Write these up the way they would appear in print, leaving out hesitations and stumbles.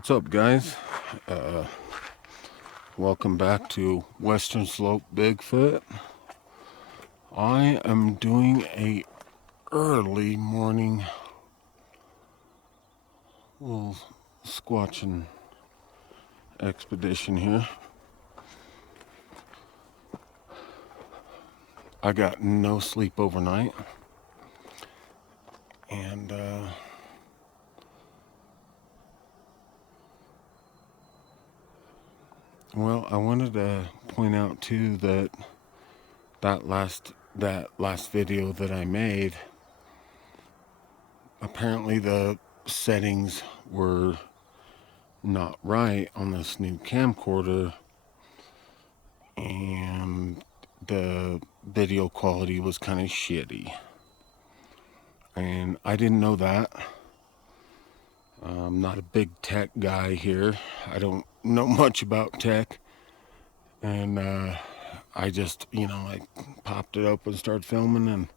What's up, guys? Welcome back to Western Slope Bigfoot. I am doing a early morning little squatching expedition here. I got no sleep overnight, and well, I wanted to point out too that last video that I made, apparently the settings were not right on this new camcorder, and the video quality was kind of shitty, and I didn't know that. I'm not a big tech guy here. I don't know much about tech, and I just, I popped it up and started filming, and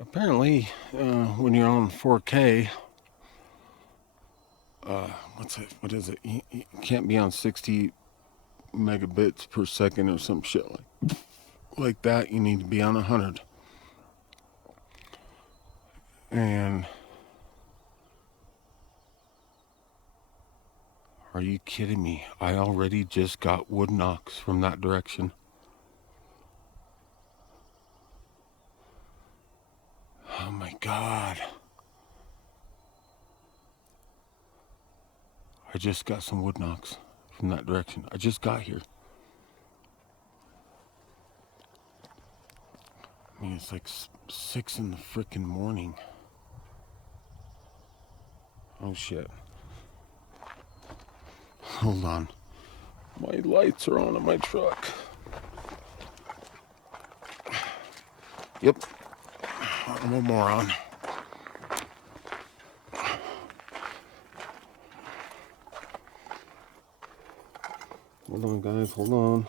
apparently when you're on 4K, what is it? You can't be on 60 megabits per second or some shit like that. You need to be on 100. And are you kidding me? I already just got wood knocks from that direction. Oh my God. I just got some wood knocks from that direction. I just got here. I mean, it's like 6 in the frickin' morning. Oh shit. Hold on. My lights are on in my truck. Yep. I'm a moron. Hold on, guys. Hold on.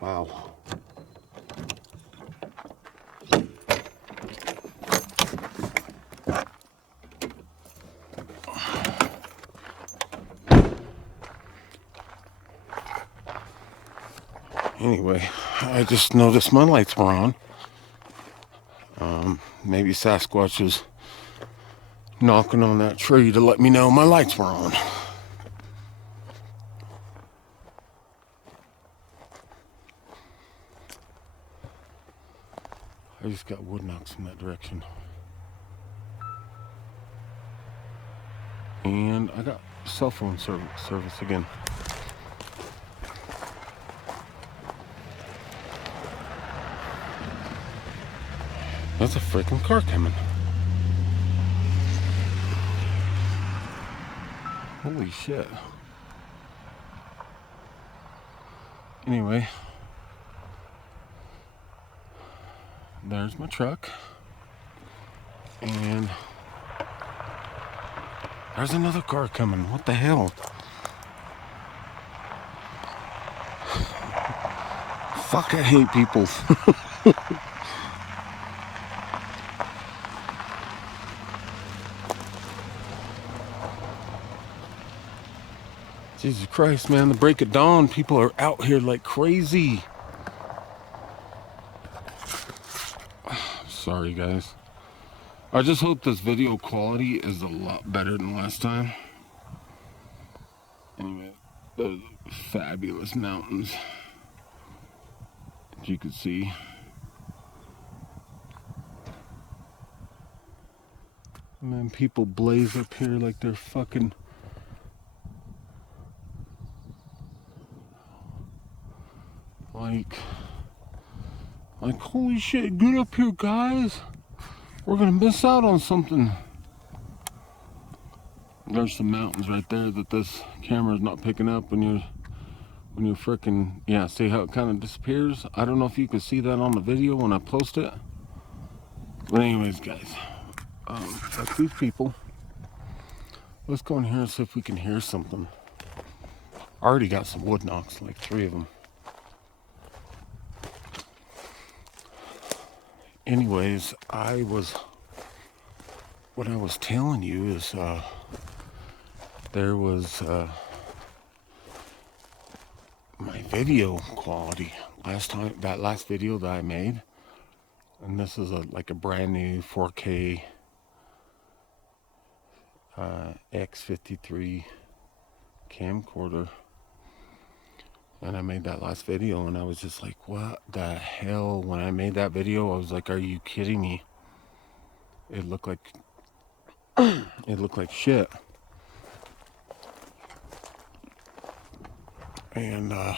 Wow. Anyway, I just noticed my lights were on. Maybe Sasquatch was knocking on that tree to let me know my lights were on. I just got wood knocks in that direction. And I got cell phone service again. That's a freaking car coming. Holy shit. Anyway, there's my truck. And there's another car coming. What the hell? Fuck, I hate people. Jesus Christ, man, the break of dawn, people are out here like crazy. Sorry, guys. I just hope this video quality is a lot better than last time. Anyway, those fabulous mountains, as you can see. Man, people blaze up here like they're fucking... Like, holy shit, get up here, guys. We're gonna miss out on something. There's some mountains right there that this camera's not picking up when you're freaking, yeah, see how it kind of disappears? I don't know if you can see that on the video when I post it. But anyways, guys, that's these people. Let's go in here and see if we can hear something. I already got some wood knocks, like 3 of them. Anyways, I was what I was telling you is there was my video quality that last video that I made, and this is like a brand new 4K X53 camcorder, and I made that last video, and I was just like, what the hell? When I made that video, I was like, are you kidding me? It looked like shit. And I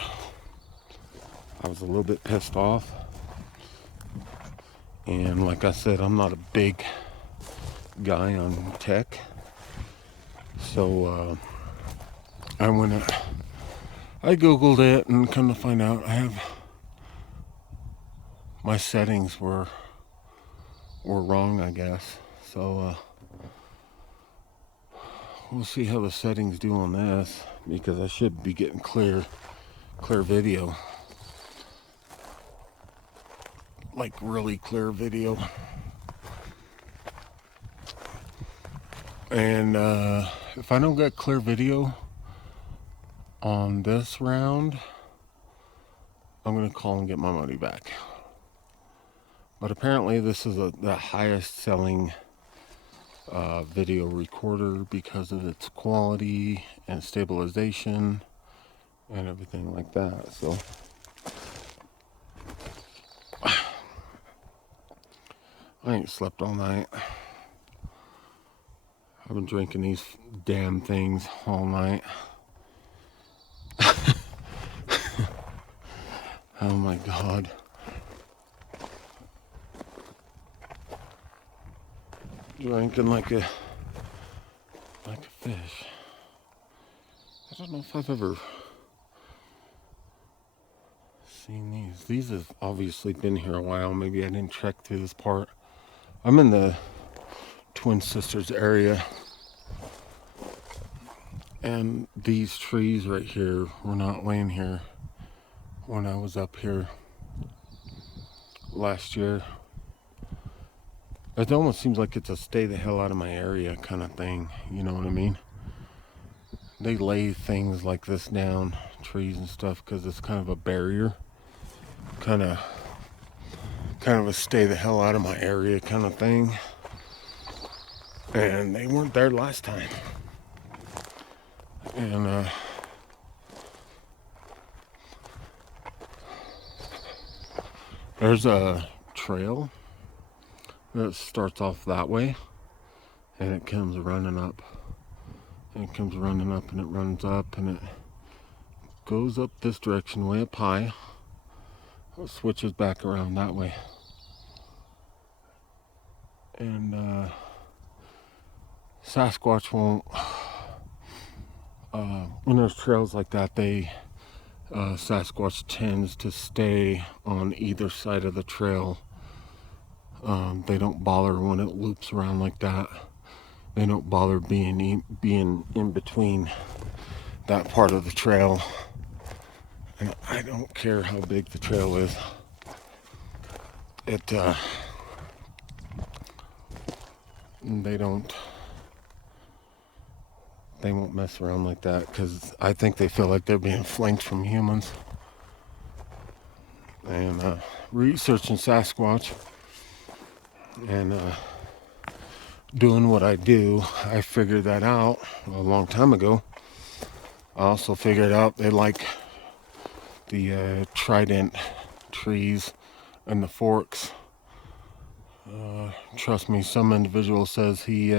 was a little bit pissed off. And like I said, I'm not a big guy on tech, so I googled it, and come to find out, my settings were wrong, I guess. So we'll see how the settings do on this, because I should be getting clear video, like really clear video. And if I don't get clear video on this round, I'm gonna call and get my money back. But apparently this is the highest selling video recorder because of its quality and stabilization and everything like that. So I ain't slept all night. I've been drinking these damn things all night. Oh my God. Drinking like a fish. I don't know if I've ever seen these. These have obviously been here a while. Maybe I didn't trek through this part. I'm in the Twin Sisters area, and these trees right here were not laying here when I was up here last year. It almost seems like it's a stay the hell out of my area kind of thing, you know what I mean? They lay things like this down, trees and stuff, because it's kind of a barrier, kind of a stay the hell out of my area kind of thing. And they weren't there last time. And there's a trail that starts off that way, and it comes running up, and it comes running up, and it runs up, and it goes up this direction way up high. It switches back around that way. And Sasquatch won't, when there's trails like that, Sasquatch tends to stay on either side of the trail. They don't bother when it loops around like that. They don't bother being in between that part of the trail. And I don't care how big the trail is. They won't mess around like that, because I think they feel like they're being flanked from humans. And researching Sasquatch and doing what I do, I figured that out a long time ago. I also figured out they like the trident trees and the forks. Trust me, some individual says he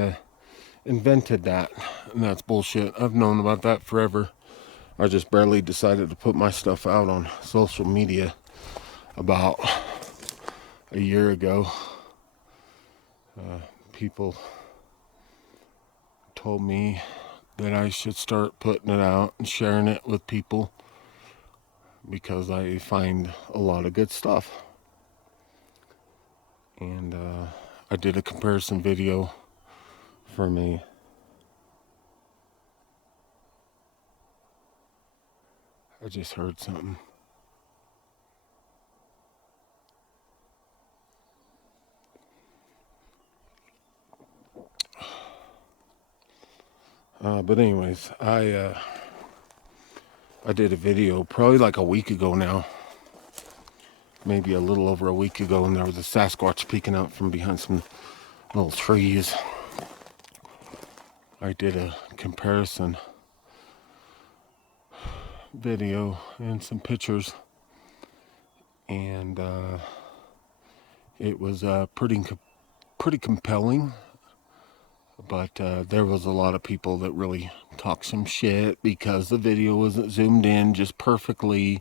invented that, and that's bullshit. I've known about that forever. I just barely decided to put my stuff out on social media about a year ago. People told me that I should start putting it out and sharing it with people, because I find a lot of good stuff. And I did a comparison video for me. I just heard something. But anyways, I did a video probably like a week ago now, maybe a little over a week ago, and there was a Sasquatch peeking out from behind some little trees. I did a comparison video and some pictures, and it was pretty compelling. But there was a lot of people that really talked some shit because the video wasn't zoomed in just perfectly.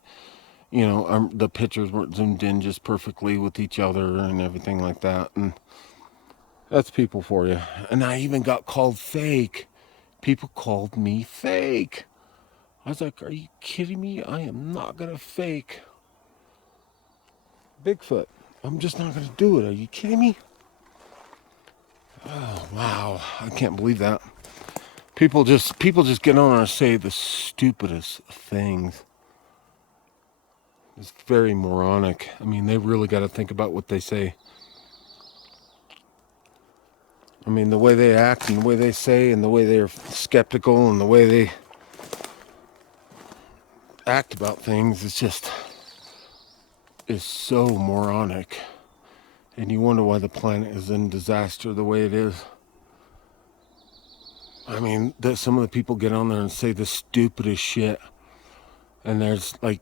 You know, the pictures weren't zoomed in just perfectly with each other and everything like that. And that's people for you. And I even got called fake. People called me fake. I was like, are you kidding me? I am not going to fake Bigfoot. I'm just not going to do it. Are you kidding me? Oh, wow. I can't believe that. People just get on and say the stupidest things. It's very moronic. I mean, they really got to think about what they say. I mean, the way they act and the way they say and the way they're skeptical and the way they act about things is so moronic. And you wonder why the planet is in disaster the way it is. I mean, some of the people get on there and say the stupidest shit. And there's like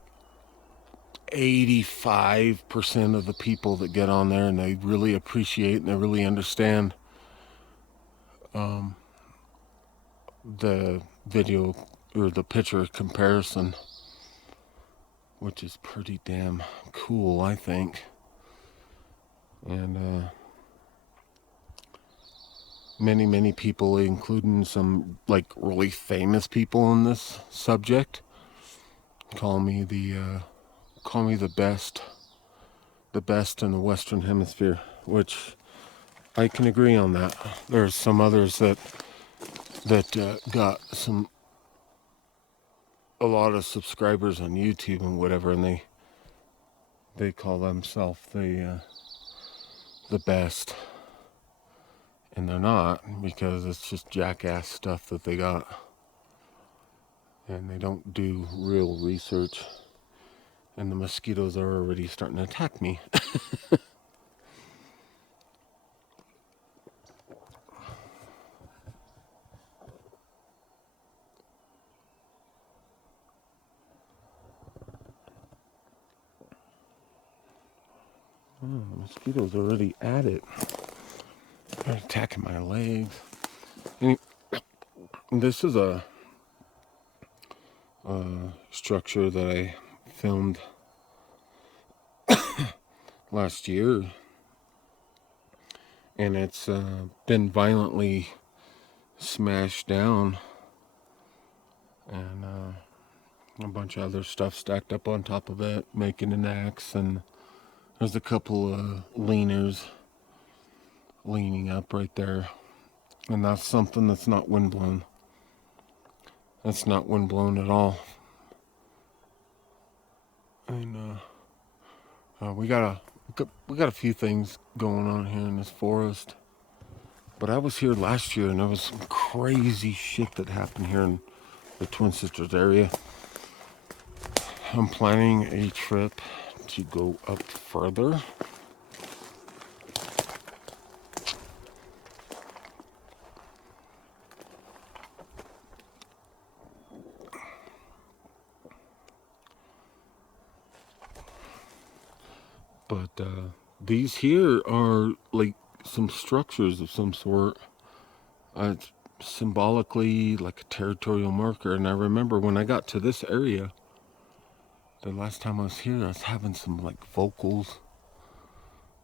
85% of the people that get on there and they really appreciate and they really understand the video or the picture comparison, which is pretty damn cool, I think. And many people, including some like really famous people in this subject, call me the best in the Western Hemisphere, which I can agree on that. There's some others that got a lot of subscribers on YouTube and whatever, and they call themselves the best, and they're not, because it's just jackass stuff that they got, and they don't do real research. And the mosquitoes are already starting to attack me. Oh, the mosquitoes are already at it. They're attacking my legs. This is a structure that I filmed last year, and it's been violently smashed down, and a bunch of other stuff stacked up on top of it, making an axe, and there's a couple of leaners leaning up right there, and that's something that's not windblown. That's not windblown at all. And we got a few things going on here in this forest. But I was here last year, and there was some crazy shit that happened here in the Twin Sisters area. I'm planning a trip to go up further. But these here are like some structures of some sort. It's symbolically like a territorial marker. And I remember when I got to this area, the last time I was here, I was having some like vocals,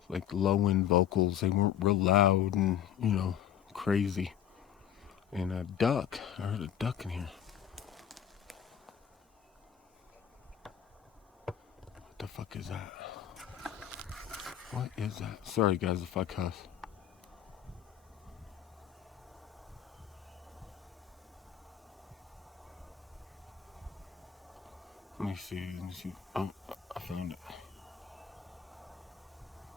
like low end vocals. They weren't real loud and, you know, crazy. And a duck. I heard a duck in here. What the fuck is that? What is that? Sorry guys if I cuss. Let me see. Oh, I found it.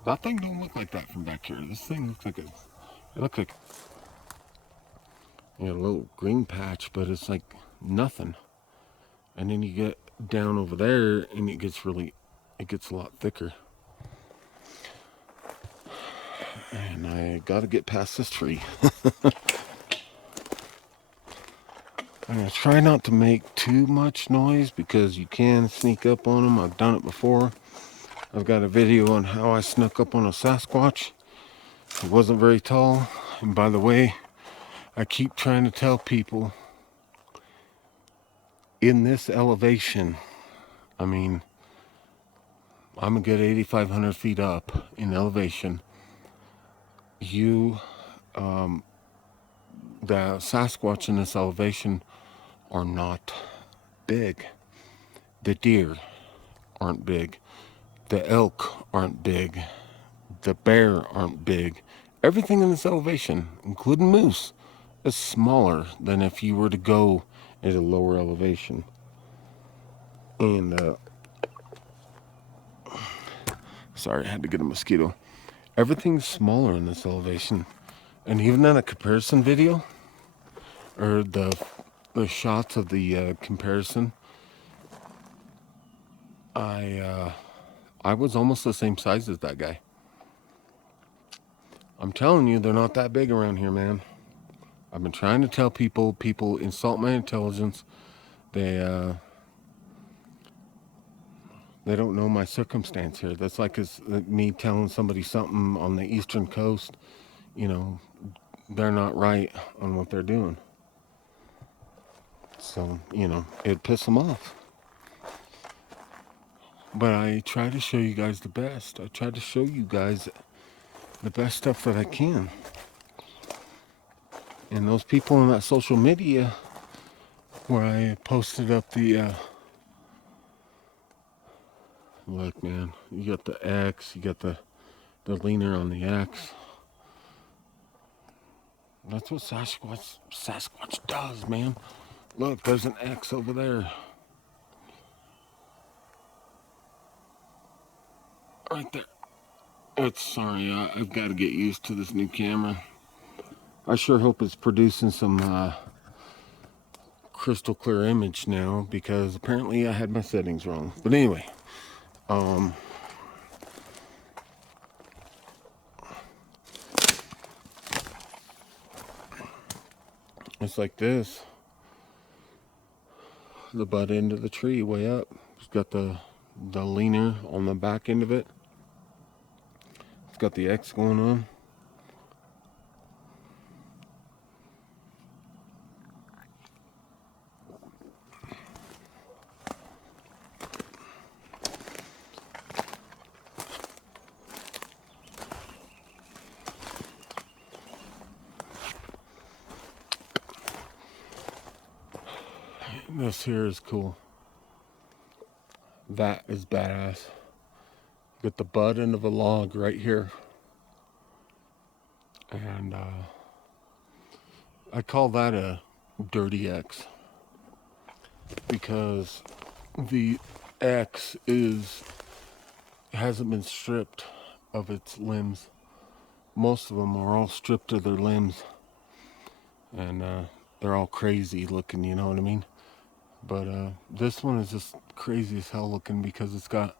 That thing don't look like that from back here. This thing looks like it looks like You got a little green patch, but it's like nothing. And then you get down over there and it gets a lot thicker. And I gotta get past this tree. I'm gonna try not to make too much noise because you can sneak up on them. I've done it before. I've got a video on how I snuck up on a Sasquatch. It wasn't very tall. And by the way, I keep trying to tell people in this elevation, I mean, I'm a good 8,500 feet up in elevation. The Sasquatch in this elevation are not big. The deer aren't big. The elk aren't big. The bear aren't big. Everything in this elevation, including moose, is smaller than if you were to go at a lower elevation. And, sorry, I had to get a mosquito. Everything's smaller in this elevation. And even in a comparison video, or the shots of the comparison, I was almost the same size as that guy. I'm telling you, they're not that big around here, man. I've been trying to tell people insult my intelligence. They don't know my circumstance here. That's like me telling somebody something on the eastern coast, you know, they're not right on what they're doing. So, you know, it'd piss them off. But I try to show you guys the best. I try to show you guys the best stuff that I can. And those people on that social media where I posted up the, look, man, you got the X, you got the leaner on the X. That's what Sasquatch does, man. Look, there's an X over there. Right there. Sorry, I've got to get used to this new camera. I sure hope it's producing some crystal clear image now, because apparently I had my settings wrong. But anyway, it's like this. The butt end of the tree way up. It's got the leaner on the back end of it. It's got the X going on. This here is cool. That is badass. Got the butt end of a log right here. And I call that a dirty X, because the X hasn't been stripped of its limbs. Most of them are all stripped of their limbs, and they're all crazy looking, you know what I mean? But this one is just crazy as hell looking, because it's got,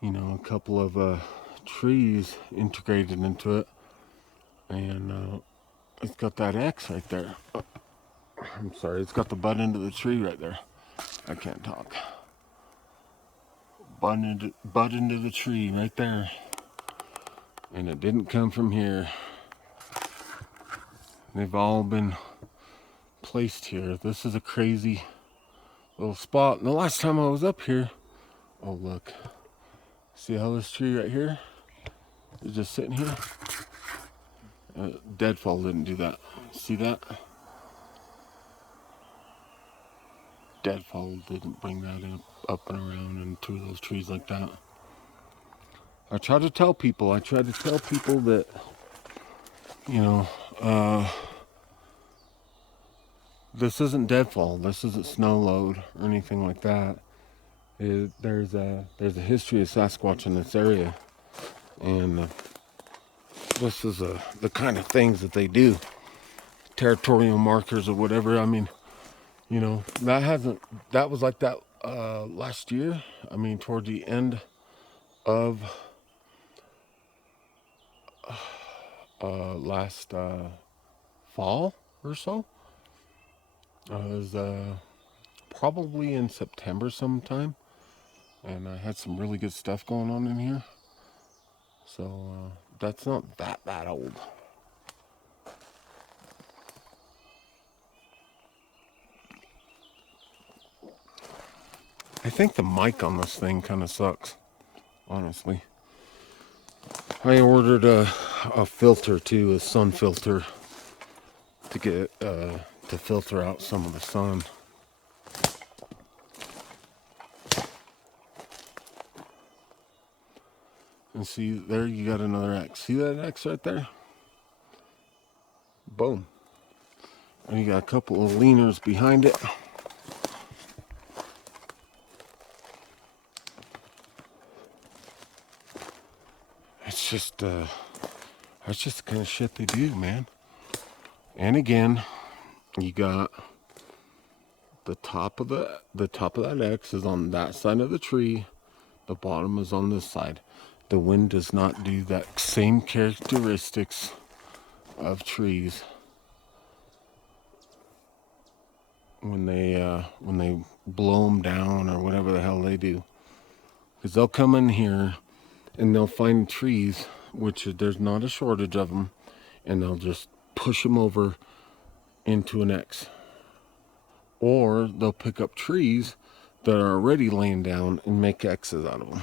you know, a couple of trees integrated into it, and it's got that X right there. I'm sorry, it's got the butt end of the tree right there. I can't talk. Butt into the tree right there. And it didn't come from here. They've all been placed here. This is a crazy little spot. And the last time I was up here, oh look, see how this tree right here is just sitting here? Deadfall didn't do that. See that? Deadfall didn't bring that up and around and through those trees like that. I try to tell people that, you know, this isn't deadfall. This isn't snow load or anything like that. There's a history of Sasquatch in this area, and this is the kind of things that they do. territorial markers or whatever. I mean, you know, that was like that last year. I mean, toward the end of last fall or so. It was probably in September sometime, and I had some really good stuff going on in here. So that's not that old. I think the mic on this thing kind of sucks, honestly. I ordered a filter too, a sun filter, to get to filter out some of the sun. And see, there you got another X. See that X right there? Boom. And you got a couple of leaners behind it. It's just, that's just the kind of shit they do, man. And again, you got the top of that X is on that side of the tree. The bottom is on this side. The wind does not do that same characteristics of trees when they blow them down or whatever the hell they do. Because they'll come in here and they'll find trees, which there's not a shortage of them, and they'll just push them over into an X. Or they'll pick up trees that are already laying down and make X's out of them.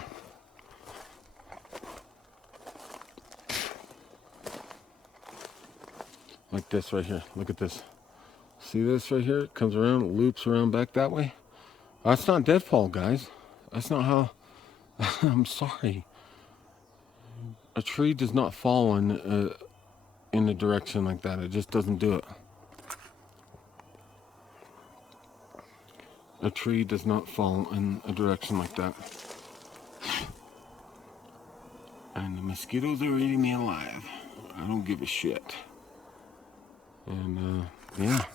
Like this right here. Look at this. See this right here? It comes around, it loops around back that way. That's not deadfall, guys. That's not how... I'm sorry. A tree does not fall in a direction like that. It just doesn't do it. A tree does not fall in a direction like that. And the mosquitoes are eating me alive. I don't give a shit. And yeah,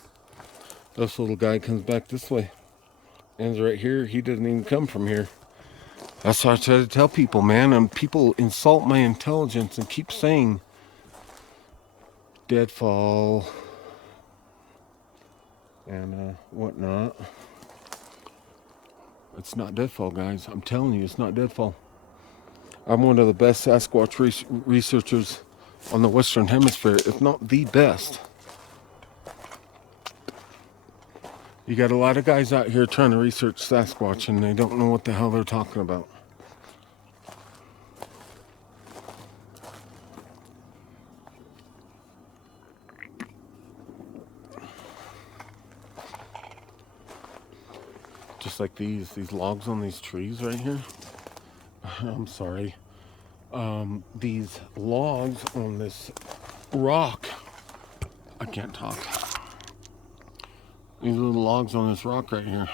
this little guy comes back this way. Ends right here. He doesn't even come from here. That's what I try to tell people, man. And people insult my intelligence and keep saying deadfall and whatnot. It's not deadfall, guys. I'm telling you, it's not deadfall. I'm one of the best Sasquatch researchers on the Western Hemisphere, if not the best. You got a lot of guys out here trying to research Sasquatch and they don't know what the hell they're talking about. Just like these logs on these trees right here. I'm sorry. These logs on this rock. I can't talk. These little logs on this rock right here.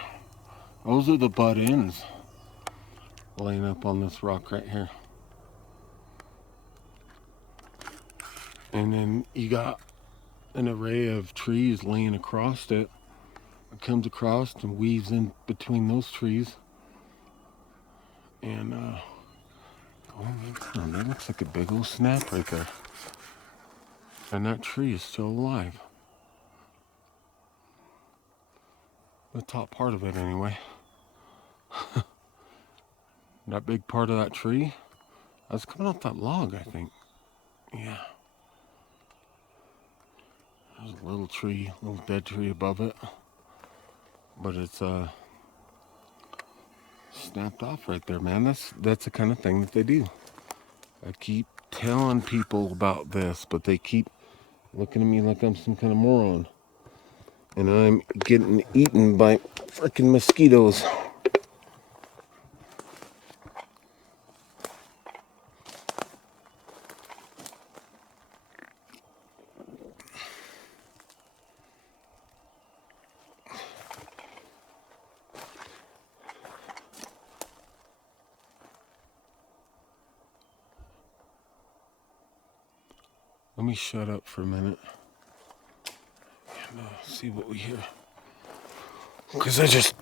Those are the butt ends laying up on this rock right here. And then you got an array of trees laying across it. It comes across and weaves in between those trees. And that looks like a big old snap right there. And that tree is still alive. The top part of it anyway. That big part of that tree, that's coming off that log, I think. Yeah. There's a little tree, a little dead tree above it. But it's snapped off right there, man. That's the kind of thing that they do. I keep telling people about this, but they keep looking at me like I'm some kind of moron. And I'm getting eaten by freaking mosquitoes. Let me shut up for a minute. see what we hear. Because I just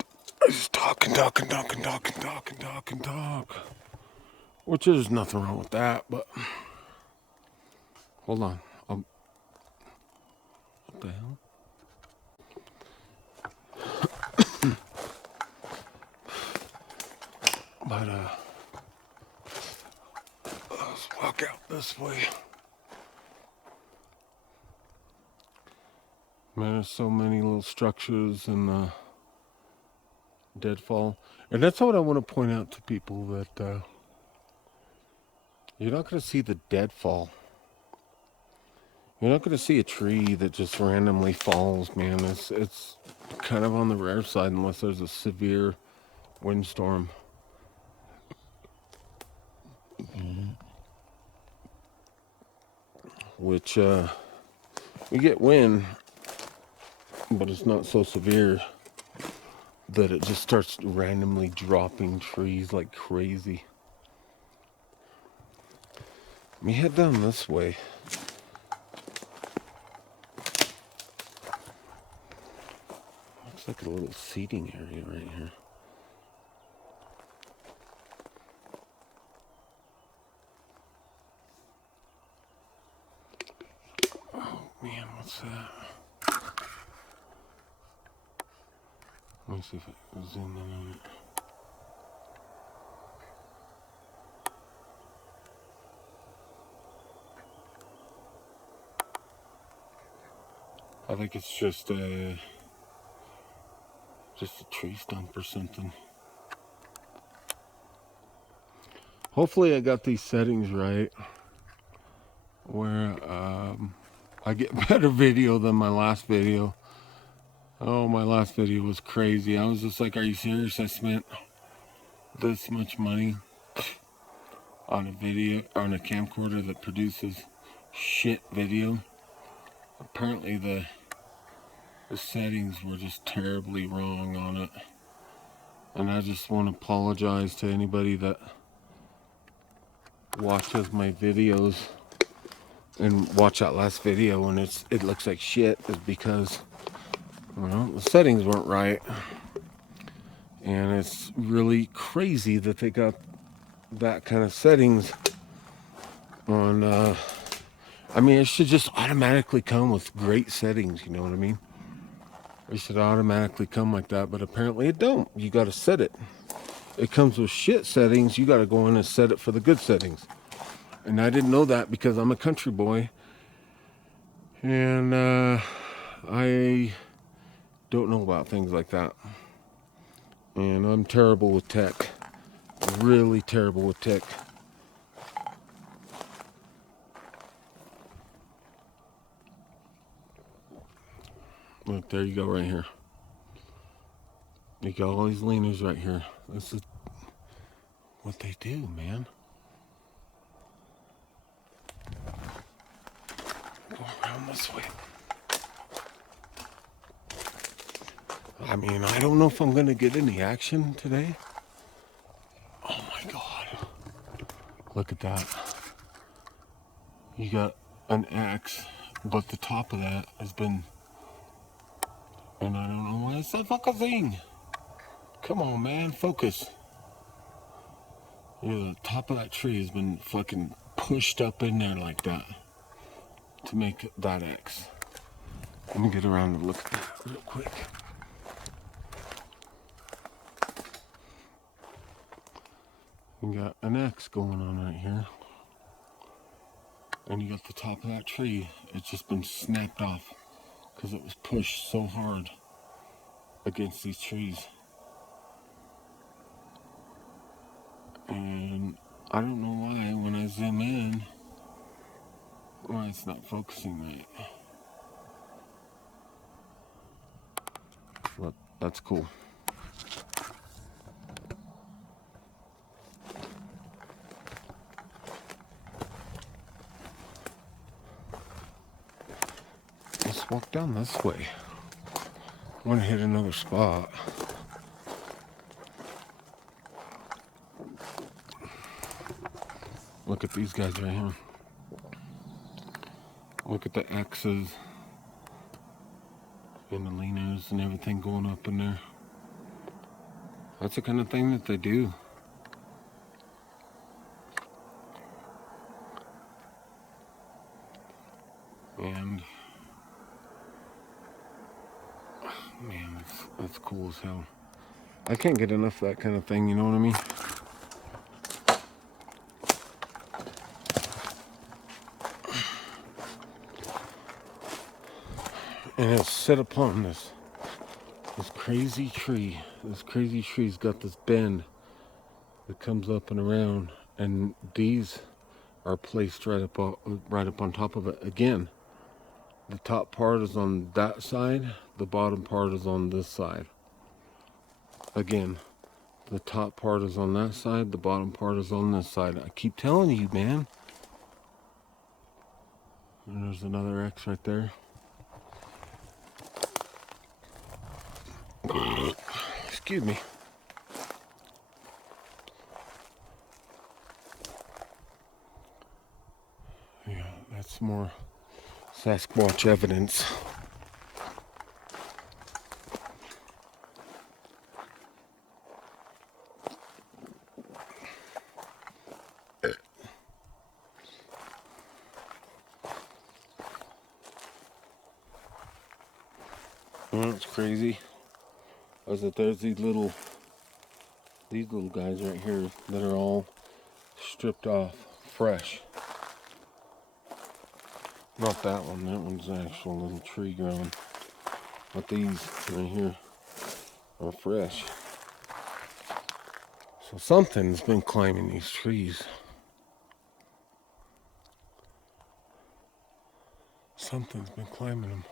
talk and talk and talk and talk and talk and talk and talk. Which there's nothing wrong with that, but hold on. What the hell? But let's walk out this way. Man, there's so many little structures in the deadfall. And that's what I want to point out to people, that you're not going to see the deadfall. You're not going to see a tree that just randomly falls, man. It's kind of on the rare side unless there's a severe windstorm. Which, we get wind, but it's not so severe that it just starts randomly dropping trees like crazy. Let me head down this way. Looks like a little seating area right here. Oh man, what's that? Let me see if I can zoom in on it. I think it's just a tree stump or something. Hopefully I got these settings right where I get better video than my last video. Oh, my last video was crazy. I was just like, are you serious? I spent this much money on a video, on a camcorder that produces shit video. Apparently the settings were just terribly wrong on it. And I just want to apologize to anybody that watches my videos and watch that last video and it looks like shit, is because, well, the settings weren't right. And it's really crazy that they got that kind of settings on, I mean, it should just automatically come with great settings, you know what I mean? It should automatically come like that, but apparently it don't. You gotta set it. It comes with shit settings. You gotta go in and set it for the good settings. And I didn't know that because I'm a country boy. And I don't know about things like that. And I'm terrible with tech. Really terrible with tech. Look, there you go right here. You got all these leaners right here. This is what they do, man. Go around this way. I mean, I don't know if I'm going to get any action today. Oh my God. Look at that. You got an X, but the top of that has been... And I don't know why it's so focusing. Come on, man, focus. Yeah, the top of that tree has been fucking pushed up in there like that to make that X. Let me get around and look at that real quick. You got an X going on right here. And you got the top of that tree. It's just been snapped off because it was pushed so hard against these trees. And I don't know why when I zoom in, why it's not focusing right. But that's cool. Let's walk down this way. I want to hit another spot. Look at these guys right here. Look at the X's. and the leaners and everything going up in there. That's the kind of thing that they do. And man, that's cool as hell. I can't get enough of that kind of thing, you know what I mean? And it's set upon this crazy tree. This crazy tree's got this bend that comes up and around, and these are placed right up on top of it. Again, the top part is on that side, the bottom part is on this side. Again, the top part is on that side, the bottom part is on this side. I keep telling you, man. And there's another X right there. Excuse me. Yeah, that's more Sasquatch evidence. It's crazy. Is that there's these little guys right here that are all stripped off, fresh. Not that one. That one's an actual little tree growing. But these right here are fresh. So something's been climbing these trees. Something's been climbing them.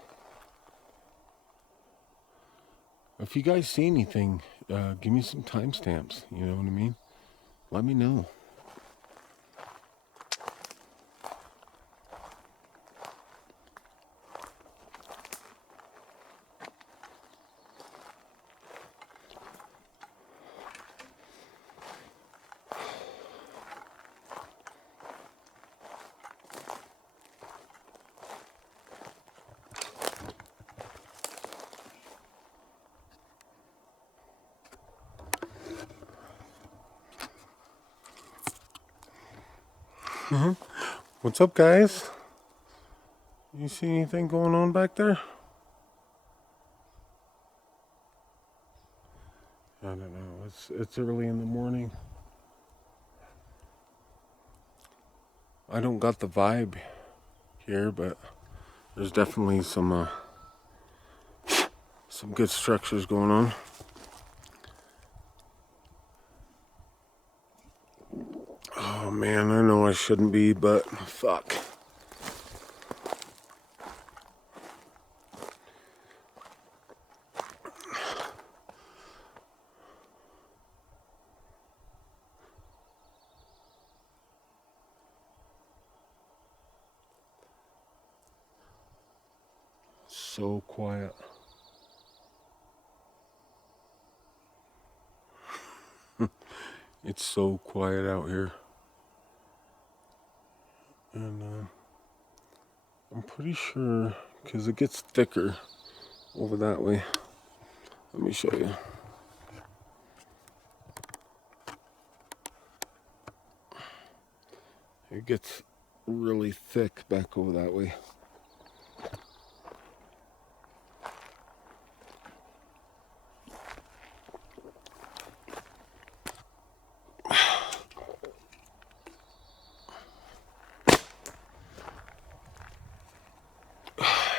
If you guys see anything, give me some timestamps. You know what I mean? Let me know. What's up, guys? You see anything going on back there? I don't know. It's early in the morning. I don't got the vibe here, but there's definitely some good structures going on. Oh man, I know I shouldn't be, but fuck. So quiet. It's so quiet out here. And I'm pretty sure, because it gets thicker over that way. Let me show you. It gets really thick back over that way.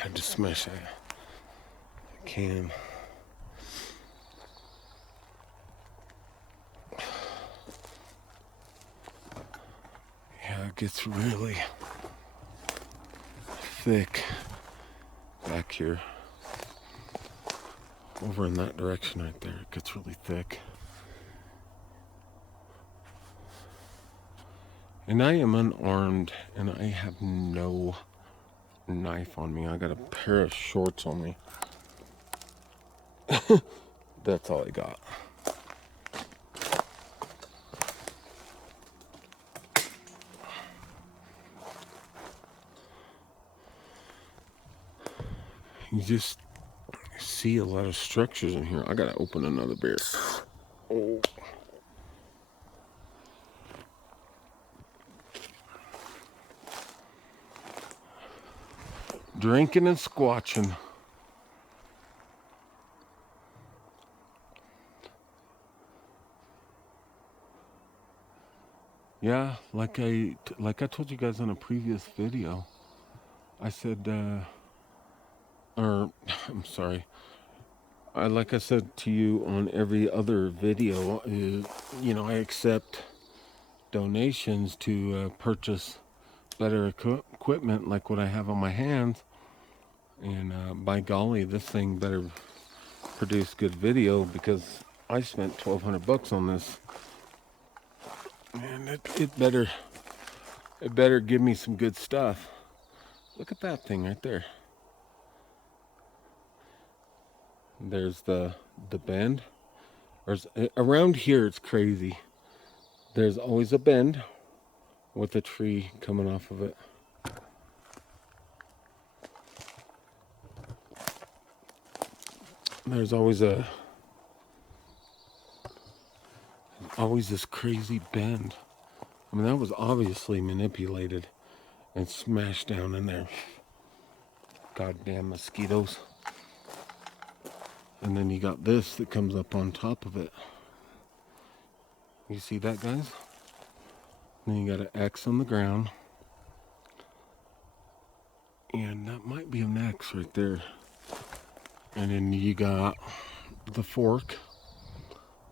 I just smashed that can. Yeah, it gets really thick back here. Over in that direction right there, it gets really thick. And I am unarmed, and I have no knife on me. I got a pair of shorts on me. That's all I got. You see a lot of structures in here. I gotta open another beer. Oh. Drinking and squatching. Yeah, like I told you guys on a previous video, I said, or I'm sorry, like I said to you on every other video, you know, I accept donations to purchase better equipment like what I have on my hands, and by golly, this thing better produce good video, because I spent $1,200 on this, and it better give me some good stuff. Look at that thing right there. There's the bend. Around here it's crazy. There's always a bend with a tree coming off of it. There's always this crazy bend. I mean, that was obviously manipulated and smashed down in there. Goddamn mosquitoes. And then you got this that comes up on top of it. You see that, guys? Then you got an X on the ground. And that might be an X right there. And then you got the fork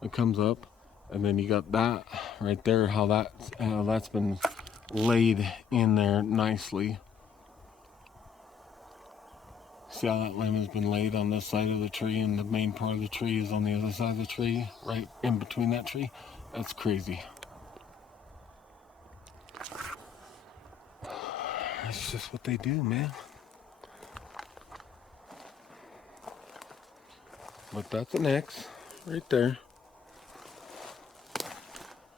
that comes up. And then you got that right there, how that's been laid in there nicely. See how that limb has been laid on this side of the tree, and the main part of the tree is on the other side of the tree, right in between that tree? That's crazy. That's just what they do, man. But that's an X right there.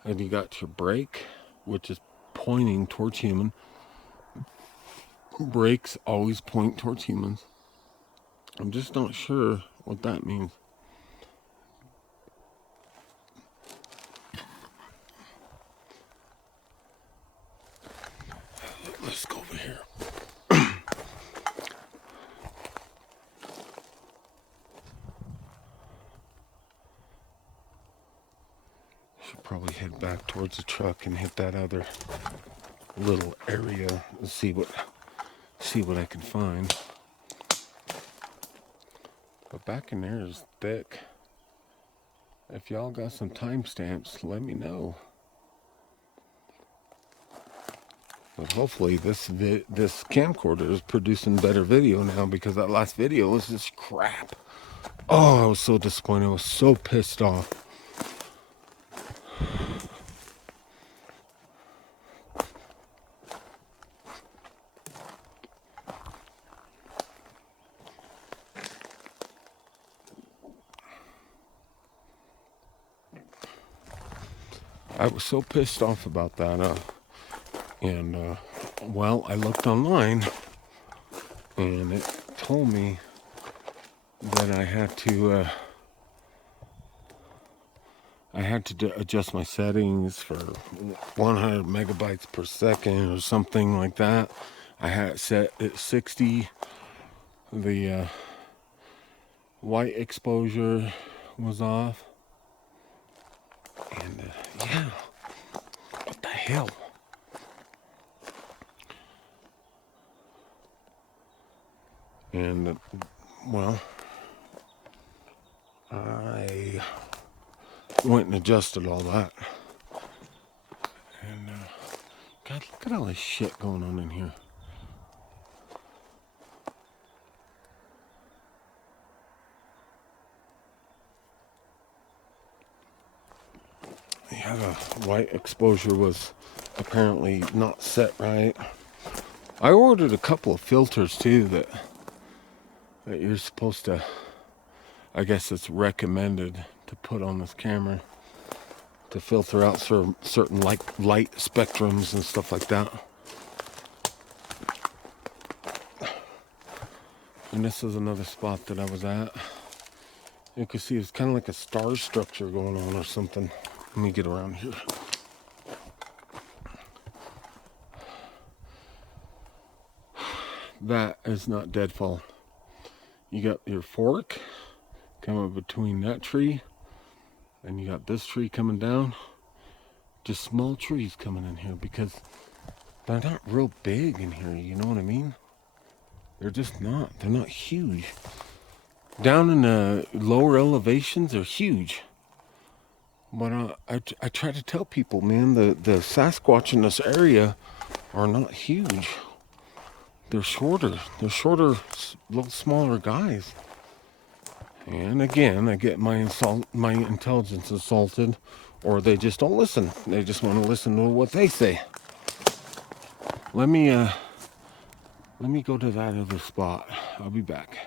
And you got your brake, which is pointing towards human. Brakes always point towards humans. I'm just not sure what that means. Let's go over here. Should probably head back towards the truck and hit that other little area and see what I can find. But back in there is thick. If y'all got some timestamps, let me know. But hopefully this camcorder is producing better video now, because that last video was just crap. Oh, I was so disappointed. I was so pissed off. I was so pissed off about that. Well, I looked online, and it told me that I had to adjust my settings for 100 megabytes per second or something like that. I had it set at 60. The white exposure was off. And yeah, what the hell? And well, I went and adjusted all that. And God, look at all this shit going on in here. Yeah, the white exposure was apparently not set right. I ordered a couple of filters too that you're supposed to, I guess it's recommended to put on this camera to filter out certain light spectrums and stuff like that. And this is another spot that I was at. You can see it's kind of like a star structure going on or something. Let me get around here. That is not deadfall. You got your fork coming between that tree, and you got this tree coming down. Just small trees coming in here because they're not real big in here, you know what I mean? They're just not. They're not huge. Down in the lower elevations, they're huge. But I try to tell people, man, the Sasquatch in this area are not huge. They're shorter. They're shorter, little smaller guys. And again, I get my intelligence assaulted, or they just don't listen. They just want to listen to what they say. Let me go to that other spot. I'll be back.